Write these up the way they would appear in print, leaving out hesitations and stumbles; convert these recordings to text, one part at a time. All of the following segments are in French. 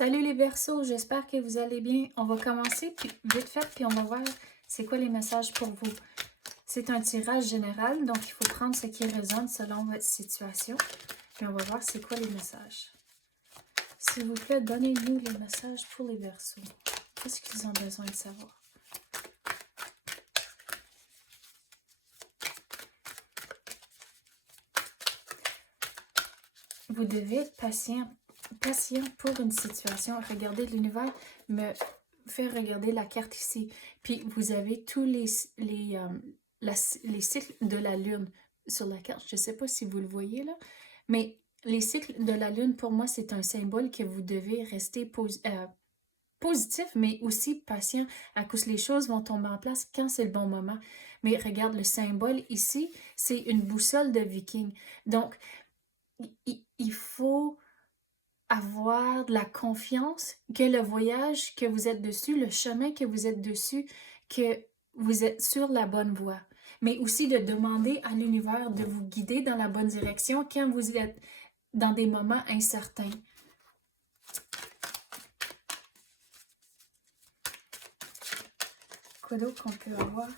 Salut les Verseaux, j'espère que vous allez bien. On va commencer vite fait, puis on va voir c'est quoi les messages pour vous. C'est un tirage général, donc il faut prendre ce qui résonne selon votre situation. Puis on va voir c'est quoi les messages. S'il vous plaît, donnez-nous les messages pour les Verseaux. Qu'est-ce qu'ils ont besoin de savoir? Vous devez être patient pour une situation. Regardez, l'univers me fait regarder la carte ici. Puis vous avez tous les cycles de la Lune sur la carte. Je ne sais pas si vous le voyez là, mais les cycles de la Lune, pour moi, c'est un symbole que vous devez rester positif, mais aussi patient à cause les choses vont tomber en place quand c'est le bon moment. Mais regarde, le symbole ici, c'est une boussole de viking. Donc, il faut avoir de la confiance que le voyage que vous êtes dessus, le chemin que vous êtes dessus, que vous êtes sur la bonne voie. Mais aussi de demander à l'univers de vous guider dans la bonne direction quand vous êtes dans des moments incertains. Quoi d'autre qu'on peut avoir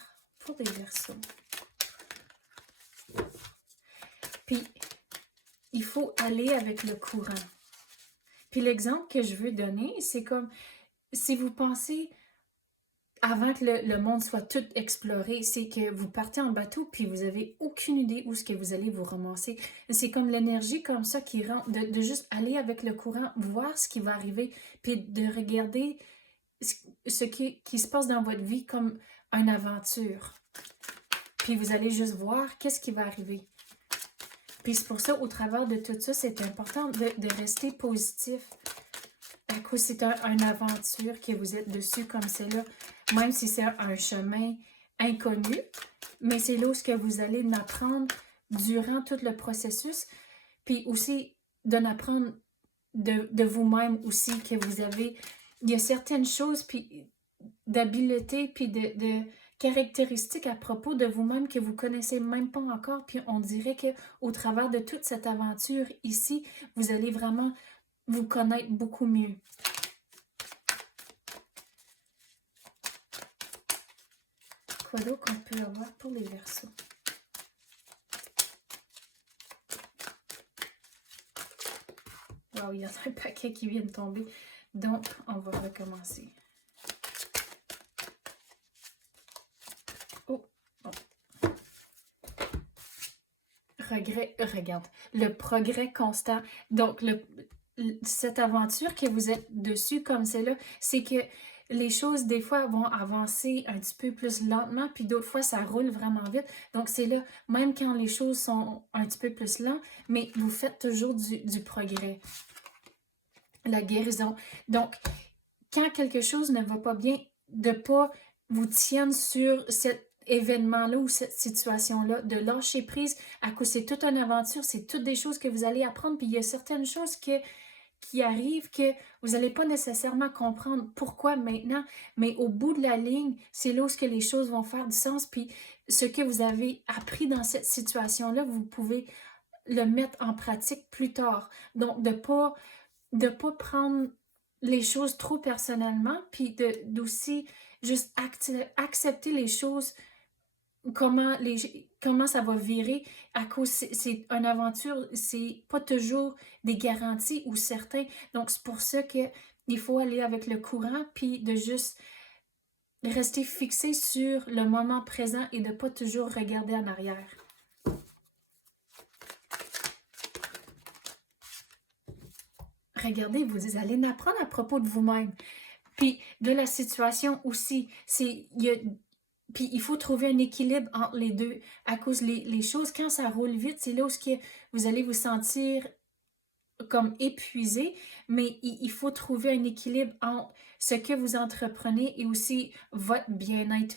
pour les Verseaux? Puis, il faut aller avec le courant. Puis l'exemple que je veux donner, c'est comme si vous pensez, avant que le monde soit tout exploré, c'est que vous partez en bateau puis vous avez aucune idée où est-ce que vous allez vous ramasser. C'est comme l'énergie comme ça qui rend, de juste aller avec le courant, voir ce qui va arriver, puis de regarder ce qui se passe dans votre vie comme une aventure. Puis vous allez juste voir qu'est-ce qui va arriver. Puis c'est pour ça, au travers de tout ça, c'est important de rester positif. À cause c'est une aventure que vous êtes dessus comme c'est là, même si c'est un chemin inconnu, mais c'est là où vous allez m'apprendre durant tout le processus, puis aussi d'en apprendre de vous-même aussi, que vous avez, il y a certaines choses, puis d'habiletés, puis de caractéristiques à propos de vous-même que vous connaissez même pas encore, puis on dirait que au travers de toute cette aventure ici, vous allez vraiment vous connaître beaucoup mieux. Quoi d'autre qu'on peut avoir pour les Verseaux? Wow, il y en a un paquet qui vient de tomber. Donc, on va recommencer. Oh, oh. Regret, regarde. Le progrès constant. Donc, cette aventure que vous êtes dessus comme celle-là, c'est que les choses, des fois, vont avancer un petit peu plus lentement, puis d'autres fois, ça roule vraiment vite. Donc, c'est là, même quand les choses sont un petit peu plus lentes, mais vous faites toujours du progrès. La guérison. Donc, quand quelque chose ne va pas bien, de ne pas vous tienne sur cet événement-là ou cette situation-là, de lâcher prise, à cause c'est toute une aventure, c'est toutes des choses que vous allez apprendre, puis il y a certaines choses qui arrivent que vous n'allez pas nécessairement comprendre pourquoi maintenant, mais au bout de la ligne, c'est là où les choses vont faire du sens, puis ce que vous avez appris dans cette situation-là, vous pouvez le mettre en pratique plus tard. Donc, de ne pas prendre les choses trop personnellement, puis d'aussi juste accepter les choses, comment ça va virer, à cause c'est une aventure, c'est pas toujours des garanties ou certains. Donc, c'est pour ça qu'il faut aller avec le courant, puis de juste rester fixé sur le moment présent et de ne pas toujours regarder en arrière. Regardez, vous allez en apprendre à propos de vous-même. Puis de la situation aussi. Puis il faut trouver un équilibre entre les deux. À cause les choses, quand ça roule vite, c'est là où vous allez vous sentir comme épuisé, mais il faut trouver un équilibre entre ce que vous entreprenez et aussi votre bien-être.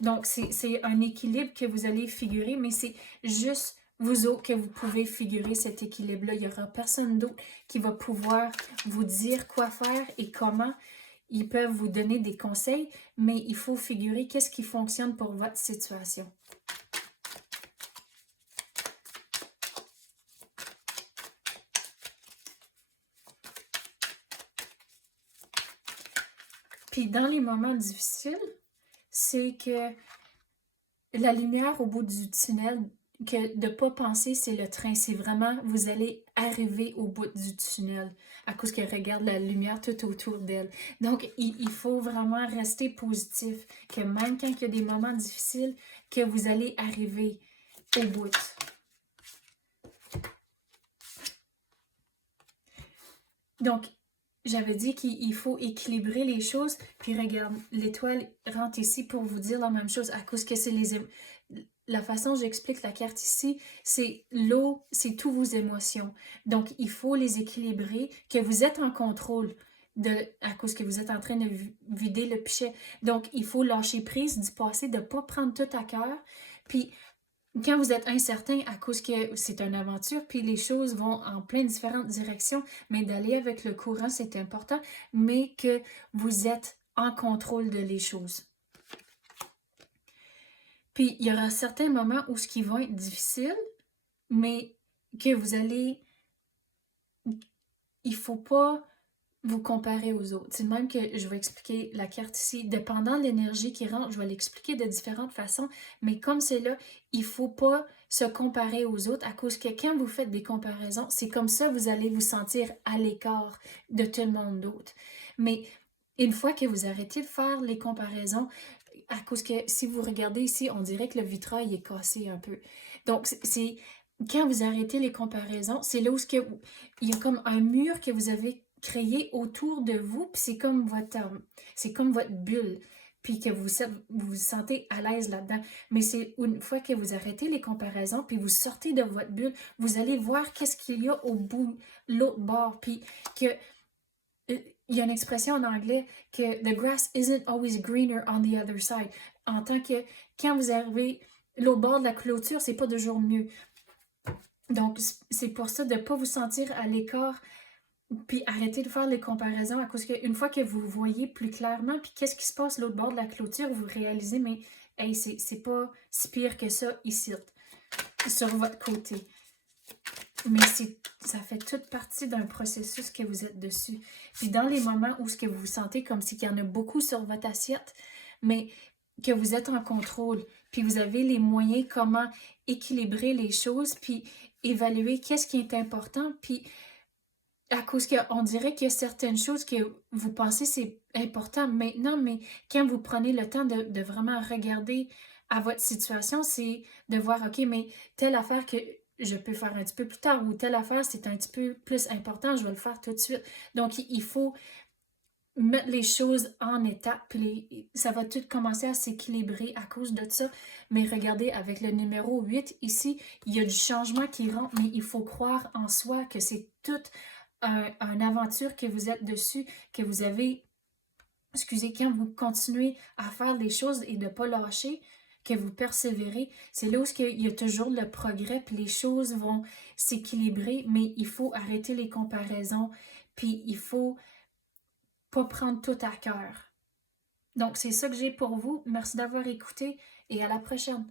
Donc, c'est un équilibre que vous allez figurer, mais c'est juste vous autres que vous pouvez figurer cet équilibre-là. Il n'y aura personne d'autre qui va pouvoir vous dire quoi faire et comment. Ils peuvent vous donner des conseils, mais il faut figurer qu'est-ce qui fonctionne pour votre situation. Puis dans les moments difficiles, c'est que la lumière au bout du tunnel, que de ne pas penser c'est le train, c'est vraiment, vous allez arriver au bout du tunnel à cause qu'elle regarde la lumière tout autour d'elle. Donc, il faut vraiment rester positif, que même quand il y a des moments difficiles, que vous allez arriver au bout. Donc, j'avais dit qu'il faut équilibrer les choses, puis regarde, l'étoile rentre ici pour vous dire la même chose, à cause que c'est la façon dont j'explique la carte ici, c'est l'eau, c'est toutes vos émotions. Donc, il faut les équilibrer, que vous êtes en contrôle à cause que vous êtes en train de vider le pichet. Donc, il faut lâcher prise du passé, de ne pas prendre tout à cœur. Puis, quand vous êtes incertain à cause que c'est une aventure, puis les choses vont en plein différentes directions, mais d'aller avec le courant, c'est important, mais que vous êtes en contrôle de les choses. Puis, il y aura certains moments où ce qui vont être difficiles, mais que vous allez... Il ne faut pas vous comparer aux autres. C'est même que je vais expliquer la carte ici. Dépendant de l'énergie qui rentre, je vais l'expliquer de différentes façons, mais comme c'est là, il ne faut pas se comparer aux autres à cause que quand vous faites des comparaisons, c'est comme ça vous allez vous sentir à l'écart de tout le monde d'autre. Mais une fois que vous arrêtez de faire les comparaisons, à cause que si vous regardez ici, on dirait que le vitrail est cassé un peu. Donc, c'est quand vous arrêtez les comparaisons, c'est là où il y a comme un mur que vous avez créé autour de vous, puis c'est comme votre bulle, puis que vous vous sentez à l'aise là-dedans. Mais c'est une fois que vous arrêtez les comparaisons, puis vous sortez de votre bulle, vous allez voir qu'est-ce qu'il y a au bout, l'autre bord, puis que il y a une expression en anglais que the grass isn't always greener on the other side. En tant que quand vous arrivez l'autre bord de la clôture, c'est pas toujours mieux. Donc, c'est pour ça de ne pas vous sentir à l'écart, puis arrêter de faire les comparaisons à cause qu'une fois que vous voyez plus clairement, puis qu'est-ce qui se passe l'autre bord de la clôture, vous réalisez, mais hey, c'est pas si pire que ça ici, sur votre côté. Mais ça fait toute partie d'un processus que vous êtes dessus. Puis dans les moments où ce que vous vous sentez comme s'il y en a beaucoup sur votre assiette, mais que vous êtes en contrôle, puis vous avez les moyens comment équilibrer les choses, puis évaluer qu'est-ce qui est important, puis à cause qu'on dirait qu'il y a certaines choses que vous pensez c'est important maintenant, mais quand vous prenez le temps de vraiment regarder à votre situation, c'est de voir, OK, mais telle affaire que je peux faire un petit peu plus tard ou telle affaire, c'est un petit peu plus important, je vais le faire tout de suite. Donc, il faut mettre les choses en étapes, puis ça va tout commencer à s'équilibrer à cause de ça. Mais regardez, avec le numéro 8 ici, il y a du changement qui rentre, mais il faut croire en soi que c'est toute une aventure que vous êtes dessus, que vous avez, excusez, quand vous continuez à faire les choses et de ne pas lâcher, que vous persévérez, c'est là où il y a toujours le progrès, puis les choses vont s'équilibrer, mais il faut arrêter les comparaisons, puis il faut pas prendre tout à cœur. Donc, c'est ça que j'ai pour vous. Merci d'avoir écouté et à la prochaine.